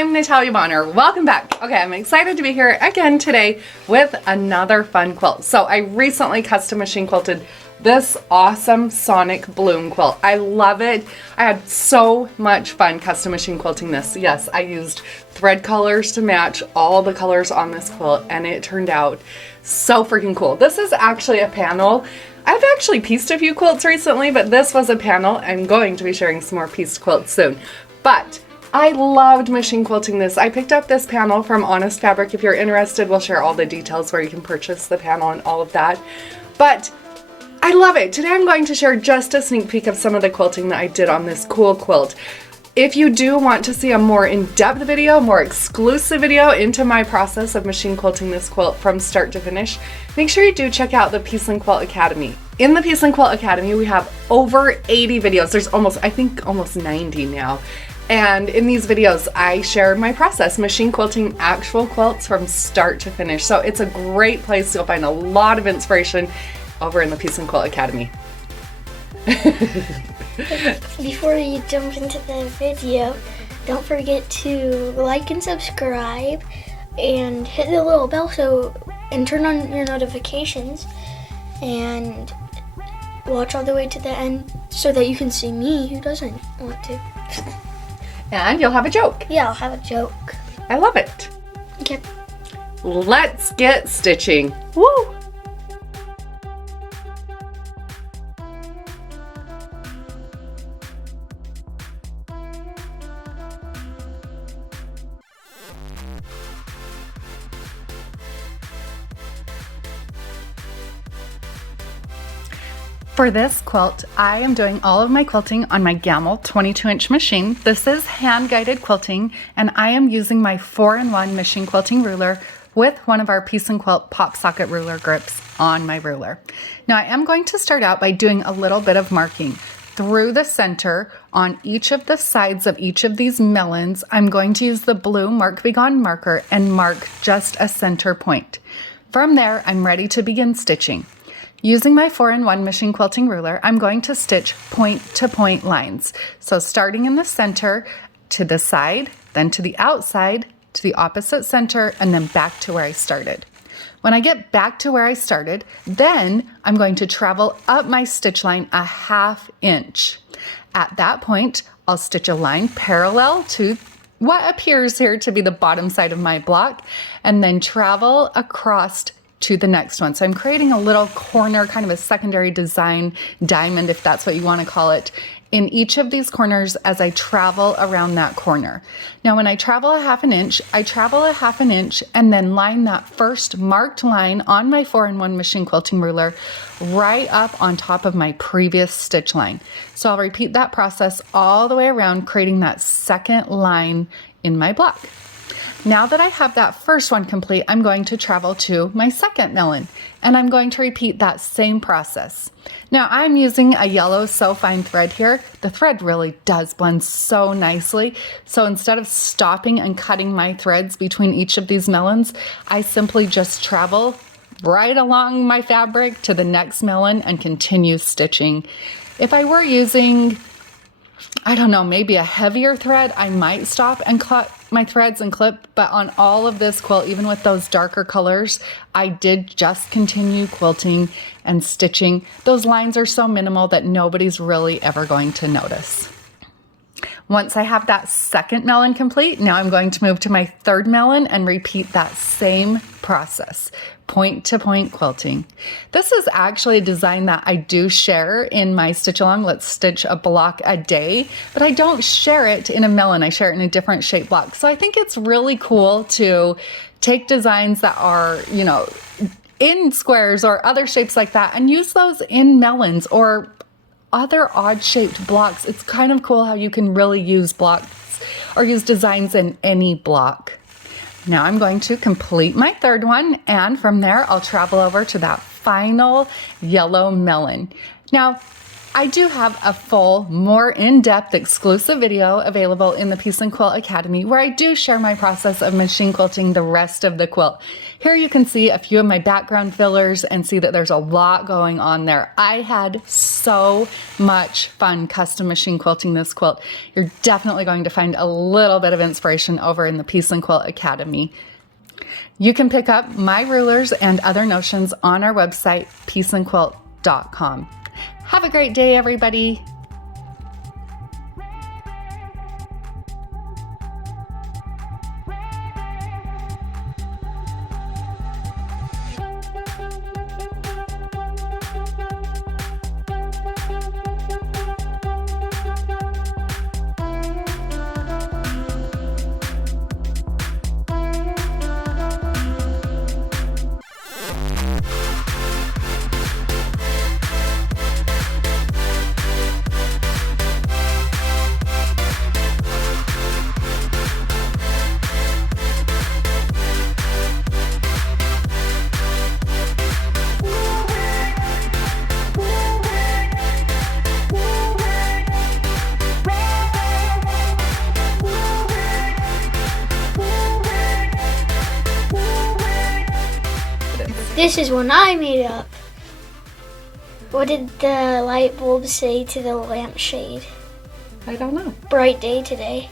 I'm Natalia Bonner. Welcome back. Okay, I'm excited to be here again today with another fun quilt. So I recently custom machine quilted this awesome Sonic Bloom quilt. I love it. I had so much fun custom machine quilting this. Yes, I used thread colors to match all the colors on this quilt, and it turned out so freaking cool. This is actually a panel. I've actually pieced a few quilts recently, but this was a panel. I'm going to be sharing some more pieced quilts soon. But I loved machine quilting this. I picked up this panel from Honest Fabric. If you're interested, we'll share all the details where you can purchase the panel and all of that. But I love it. Today I'm going to share just a sneak peek of some of the quilting that I did on this cool quilt. If you do want to see a more in-depth video, more exclusive video into my process of machine quilting this quilt from start to finish, make sure you do check out the Piece and Quilt Academy. In the Piece and Quilt Academy, we have over 80 videos. There's almost 90 now. And in these videos, I share my process, machine quilting actual quilts from start to finish. So it's a great place. You'll find a lot of inspiration over in the Piece and Quilt Academy. Before you jump into the video, don't forget to like and subscribe and hit the little bell and turn on your notifications and watch all the way to the end so that you can see me who doesn't want to. And you'll have a joke. Yeah, I'll have a joke. I love it. Okay. Let's get stitching. Woo! For this quilt, I am doing all of my quilting on my Gamel 22-inch machine. This is hand-guided quilting, and I am using my 4-in-1 machine quilting ruler with one of our Piece and Quilt pop socket ruler grips on my ruler. Now I am going to start out by doing a little bit of marking. Through the center, on each of the sides of each of these melons, I'm going to use the blue Mark Be Gone marker and mark just a center point. From there, I'm ready to begin stitching. Using my 4-in-1 machine quilting ruler, I'm going to stitch point-to-point lines. So starting in the center, to the side, then to the outside, to the opposite center, and then back to where I started. When I get back to where I started, then I'm going to travel up my stitch line a 1/2 inch. At that point, I'll stitch a line parallel to what appears here to be the bottom side of my block, and then travel across to the next one. So I'm creating a little corner, kind of a secondary design diamond, if that's what you want to call it, in each of these corners as I travel around that corner. Now, when I travel a 1/2 inch, I travel a 1/2 inch and then line that first marked line on my 4-in-1 machine quilting ruler right up on top of my previous stitch line. So I'll repeat that process all the way around, creating that second line in my block. Now that I have that first one complete, I'm going to travel to my second melon, and I'm going to repeat that same process. Now I'm using a yellow So Fine thread here. The thread really does blend so nicely. So instead of stopping and cutting my threads between each of these melons, I simply just travel right along my fabric to the next melon and continue stitching. If I were using, I don't know, maybe a heavier thread, I might stop and cut my threads and clip, but on all of this quilt, even with those darker colors, I did just continue quilting and stitching. Those lines are so minimal that nobody's really ever going to notice. Once I have that second melon complete, now I'm going to move to my third melon and repeat that same process, point-to-point quilting. This is actually a design that I do share in my Stitch Along, Let's Stitch a Block a Day, but I don't share it in a melon. I share it in a different shape block. So I think it's really cool to take designs that are, you know, in squares or other shapes like that and use those in melons or other odd shaped blocks. It's kind of cool how you can really use blocks or use designs in any block. Now I'm going to complete my third one, and from there I'll travel over to that final yellow melon. Now, I do have a full, more in-depth exclusive video available in the Piece and Quilt Academy where I do share my process of machine quilting the rest of the quilt. Here you can see a few of my background fillers and see that there's a lot going on there. I had so much fun custom machine quilting this quilt. You're definitely going to find a little bit of inspiration over in the Piece and Quilt Academy. You can pick up my rulers and other notions on our website, pieceandquilt.com. Have a great day, everybody. This is one I made up. What did the light bulb say to the lampshade? I don't know. Bright day today.